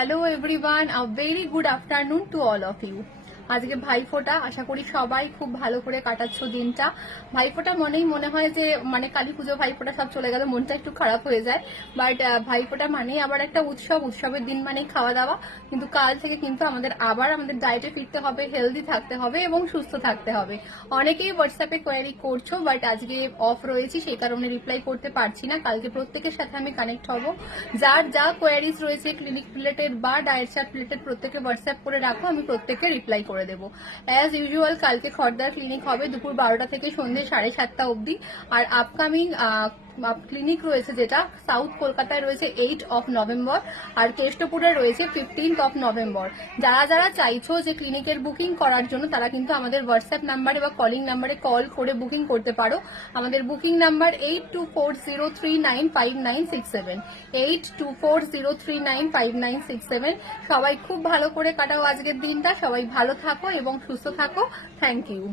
Hello everyone, a very good afternoon to all of you. আজকে ভাইফোঁটা, আশা করি সবাই খুব ভালো করে কাটাচ্ছ দিনটা। ভাইফোঁটা মনেই মনে হয় যে মানে কালী পুজো ভাইফোঁটা সব চলে গেল, মনটা একটু খারাপ হয়ে যায়। বাট ভাইফোঁটা মানেই আবার একটা উৎসব, উৎসবের দিন মানেই খাওয়া দাওয়া। কিন্তু কাল থেকে কিন্তু আমাদের আবার আমাদের ডায়েটে ফিরতে হবে, হেলদি থাকতে হবে এবং সুস্থ থাকতে হবে। অনেকেই হোয়াটসঅ্যাপে কোয়ারি করছো, বাট আজকে অফ রয়েছি, সেই কারণে রিপ্লাই করতে পারছি না। কালকে প্রত্যেকের সাথে আমি কানেক্ট হব। যার যা কোয়ারিজ রয়েছে ক্লিনিক রিলেটেড বা ডায়েট চার্ট রিলেটেড, প্রত্যেকে হোয়াটসঅ্যাপ করে রাখো, আমি প্রত্যেককে রিপ্লাই করে দেবো। অ্যাজ ইউজুয়াল কালকে খড়দার ক্লিনিক হবে দুপুর 12টা থেকে সন্ধ্যে 7:30 অবধি। আর আপকামিং ক্লিনিক রয়েছে যেটা সাউথ কলকাতায় রয়েছে 8 নভেম্বর, আর কেষ্টপুরে রয়েছে 15 নভেম্বর। যারা যারা চাইছো যে ক্লিনিকের বুকিং করার জন্য, তারা কিন্তু আমাদের হোয়াটসঅ্যাপ নাম্বারে বা কলিং নাম্বারে কল করে বুকিং করতে পারো। আমাদের বুকিং নাম্বার 8240395967, 8240395967। সবাই খুব ভালো করে কাটাও আজকের দিনটা, সবাই ভালো থাকো এবং সুস্থ থাকো। Thank you.